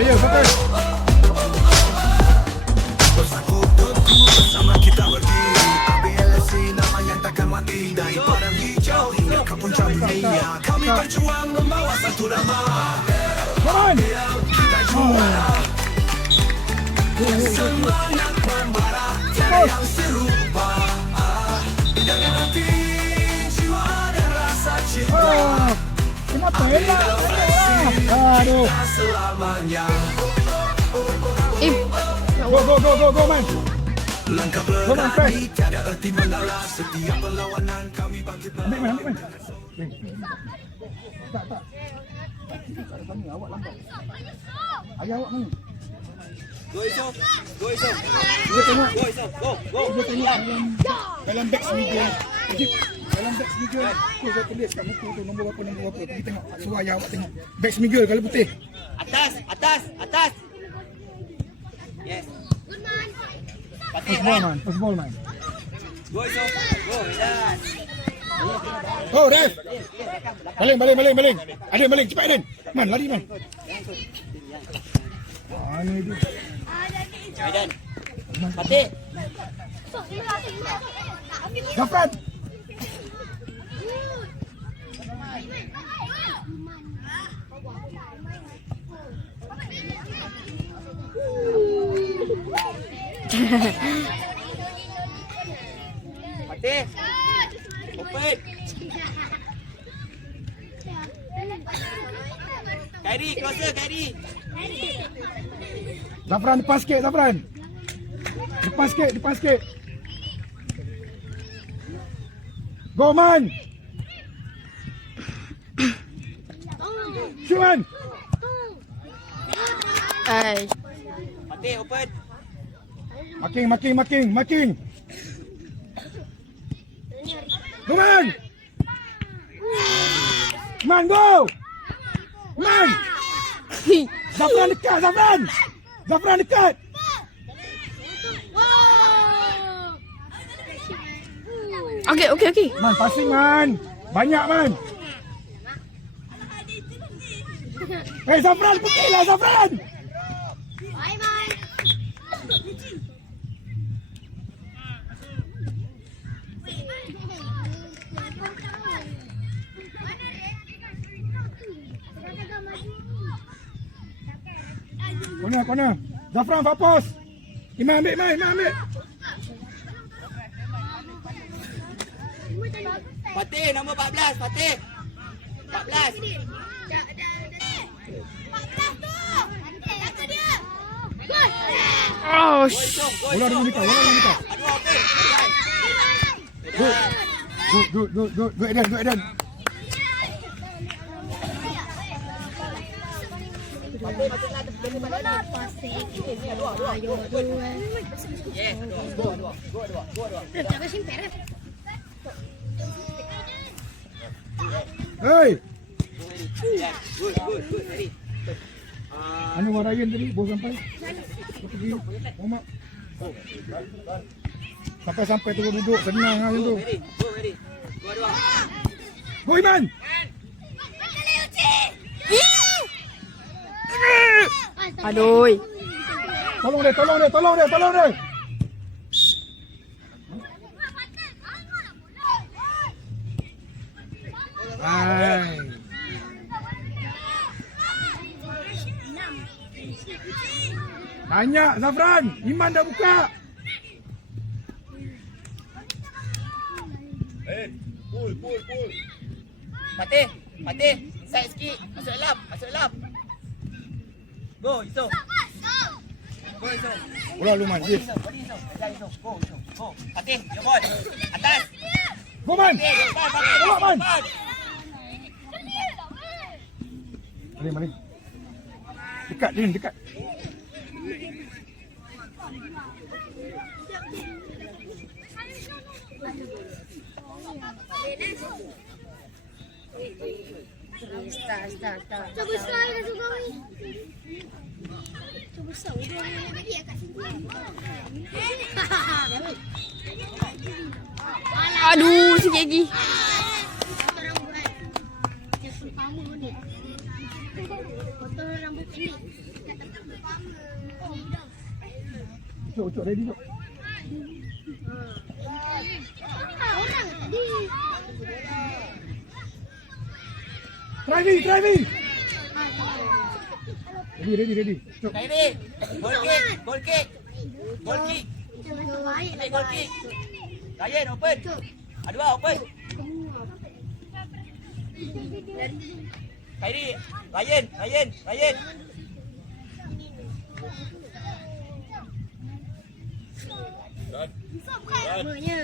Player, fokus. Bersama kita berdiri ABLC nama yang takkan mati dari padang hijau hingga ke puncak dunia kami berjuang membawa satu nama kita juara semangat membara tiada yang serupa dengan hati jiwa dan rasa cinta Kenapa elak? Aduh. selamanya Go, man. langkah berani tiada erti mengalah setiap perlawanan kami bangkit Ambil man. Tak. Ada kami, awak lambat. Ayah awak mana? Go Isom. Dia tengok. Go. Dia tengok dalam beg sneaker. Dalam beg sneaker tu saya tulis kat buku tu nombor berapa. Pergi tengok. Suruh ayah awak tengok. Beg sneaker kalau putih. Atas. Yes. First ball man. Go Isom. Go. Relax. Oh, ref. Baling. Adin baling cepat Adin. Man, lari man. Ni dia. Aidan. Fatih. Zafran. Fatih. Open. Kairi, closer Kairi. Zafran depan sikit Zafran. Depan sikit. Go man. Shoot man. Fatih open. Marking. Go man. Man go. Man. Zafran dekat. Okay. Man, passing man. Banyak man. Zafran, pergilah Zafran. Kona. Zafran fokus. Iman ambil. Fatih nombor 14, Fatih. 14. Oh, Bola dengan kita. Aduh, okey. Good, Eden. Hey, Good. Ready. anu Warayan tadi, bos sampai. Pergi, Muhammad. Sampai terus duduk, senang macam tu. Ready. Dua. Go Iman. aduh. Tolong dia. Hai. Banyak Zafran, Iman dah buka. Pull. Fatih. Side sikit. Masuk dalam. Go, Isom. Bola Luman, yes. Go. Fatih, your ball. Atas. Go Man. Tolak Man. Mari. Dekat. Start. Cuba slide dah juga ni. Cuba slide dia tadi kat sini. Aduh, sikit lagi. Orang buat. Dia pun kamu ni. Potong rambut pendek. Cok, ready cok. Orang tadi. Try me. Ready. Cok. Khairi. Goal kick. Goal kick. Baik Ambil goal kick. Ryan open. Adua open. Khairi. Ryan. namanya.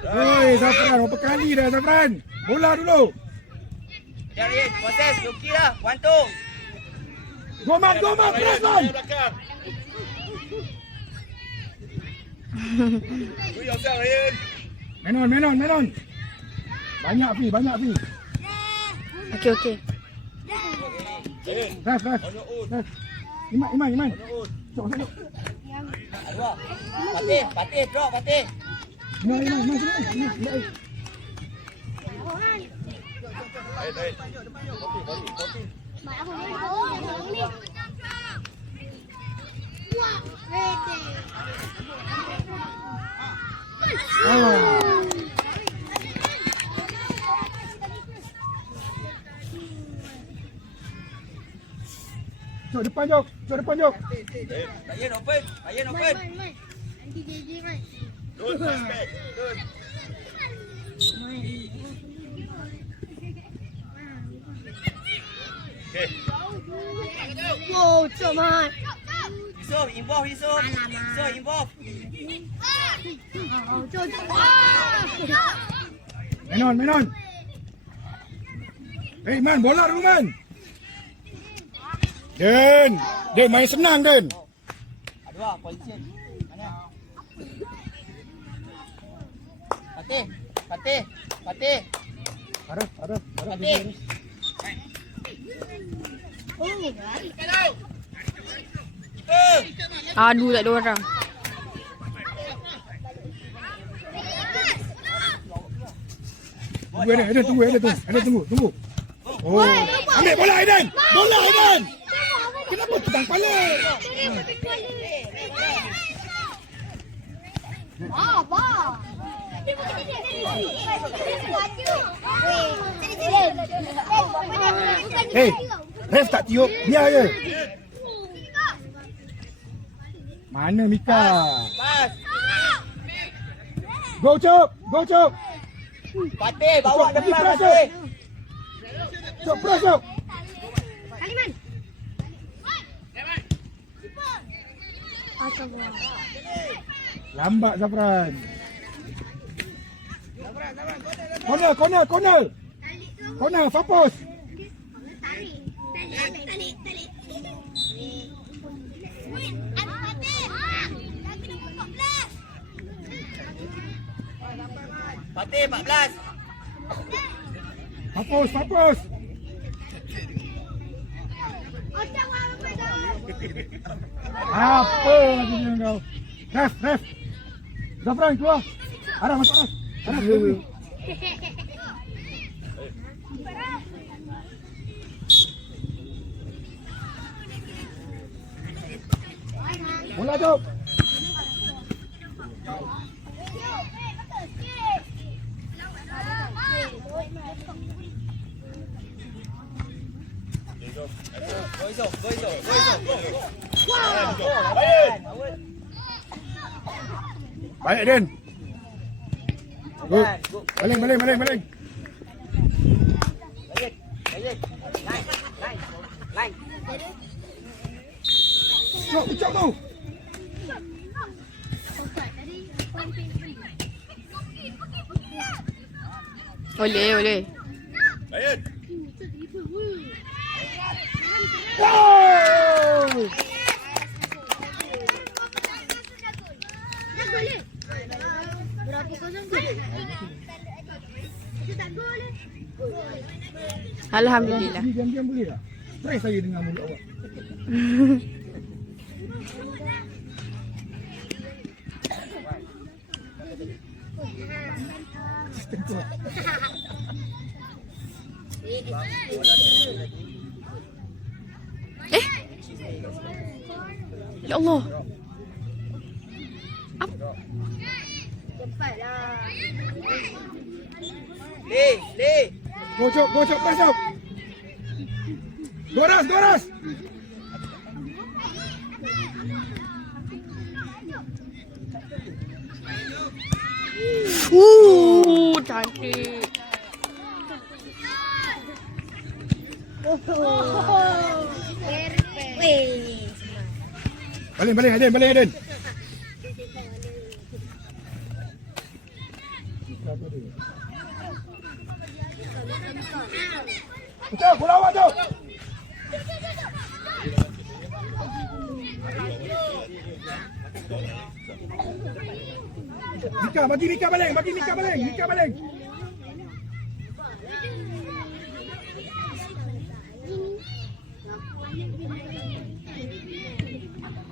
Hei, Zafran, berapa kali dah Zafran? Bola dulu. Ryan, proses. Yoki dah. 1-2. Go man, press man. Menon. Banyak Fi. Okay. Ref. Iman. Cok. Adua. Patih. Drop Patih. Iman. Mak aku ni. Wah, ready. Cok depan jok. Ryan open. Main. Nanti JJ main. Wow, cemat. Yusuf, involve. Yusuf, involve. Menon. Hei man, bola dulu man. Den main senang Den. Adua, position. Mana? Patih. Arif. Patih. Aduh, tak ada orang. Tunggu. Oh, ambil bola Aiden. Kenapa pedang kepala? Hei, ref tak tiup, biar je. Mana Mika? Pas. Go Cok. Patih, bawa Cok, pergi depan press, Patih. Cok, press Cok. Kaliman. Lambat Zafran. Corner, Fapos. Tarik. Patih 14. Fapos. Apa lagi dengan kau? Ref. Zafran keluar. Arah masuk. Bola Jok. Go Iso. Baik Den. Baling. Ryan. Line. Cok tu. Boleh. Wow! Berapa kosong tu? Kita tak gol. Alhamdulillah. Diam-diam boleh tak? Try saya dengar mulut awak. Sistem tu lah. Ya Allah. Cepatlah. Lee. Go Chop, pass Chop. Doras. Cantik. Perfect. Weh. Balik Aden. Betul, bola awak tu. Bagi Mika balik.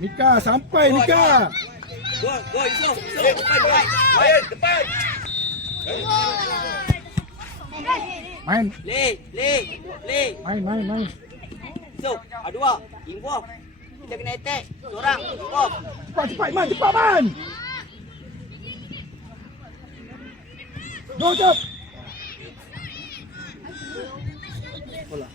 Mika, sampai Mika. Go, Yusof. Depan, right. Depan. Main. Lee. Main. So, dua. Involve. Kita kena attack. Seorang. Involve. Cepat man. Go Chop. Bola.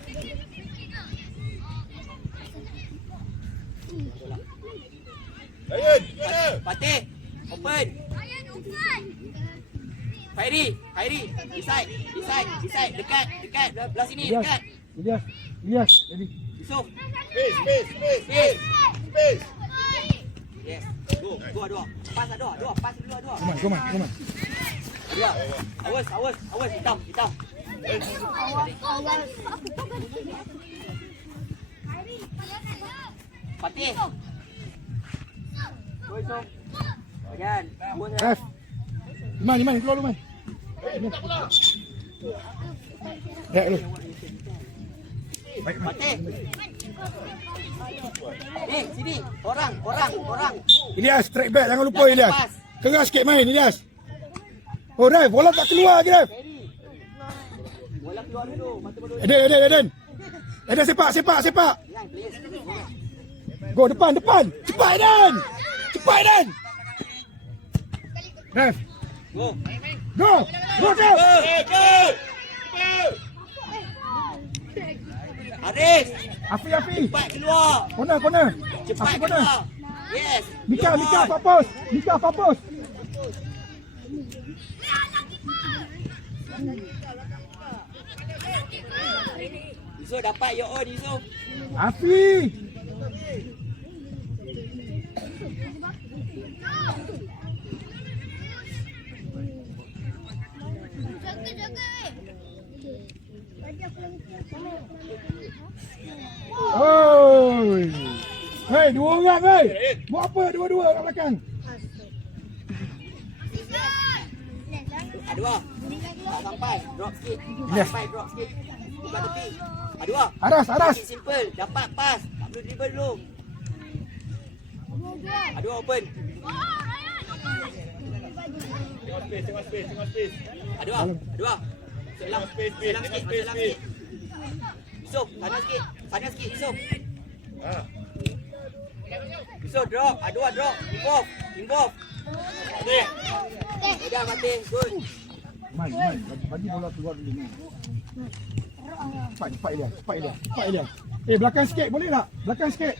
Fatih. Open. Khairi. Inside. Dekat. Belah sini. Dekat. Ilyas. Jadi. Yusof. Space. Yes. Dua. Pas dua. Pas dua. Come on. Dua. Awas. Hitam. Fatih. Go Yusof. Jangan. Ref. Iman, keluar Iman. Dek lu. Baik. Fatih. Sini. Orang. Ilyas, track back, jangan lupa Ilyas. Pas. Keras sikit main Ilyas. Oh Ref, bola tak keluar lagi Ref. Bola keluar dulu. Mata bodoh. Eden. Eden sepak. Go depan. Cepat Eden. Ref. Go Ref. Haris. Afi. Cepat keluar. Corner. Cepat Afi corner. keluar. Yes. Mika Your fokus. Yusof dapat your own Yusof. Afi. Oi. Hei, dua orang hei. Buat apa dua-dua kat belakang? Dua. Tak sampai. Drop sikit. Yes. Drop sikit. Buka tepi. Dua. Aras. Simple. Dapat pas. Tak perlu dribble dulu. Dua open. Tengok space. Dua. Selang sikit. Yusof, sana sikit Yusof. Yusof drop. Dua drop. Involve. Dah mati. Good. Main. Bagi bola keluar dulu. Cepat dia. Belakang sikit boleh tak? Belakang sikit.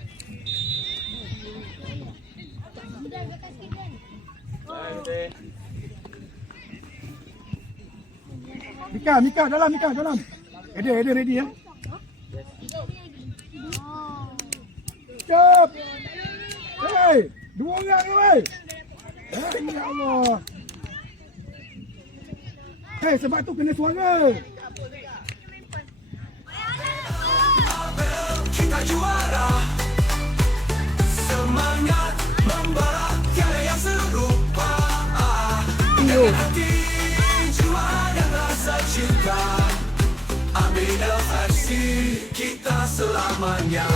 Mika dalam. Eden ready ya. Stop. Hei, dua orang ni weh. Ya Allah. Hei, sebab tu kena suara. Kita juara, semangat membara, tiada yang serupa. Dengan hati jiwa dan rasa cinta, ambil FC kita selamanya.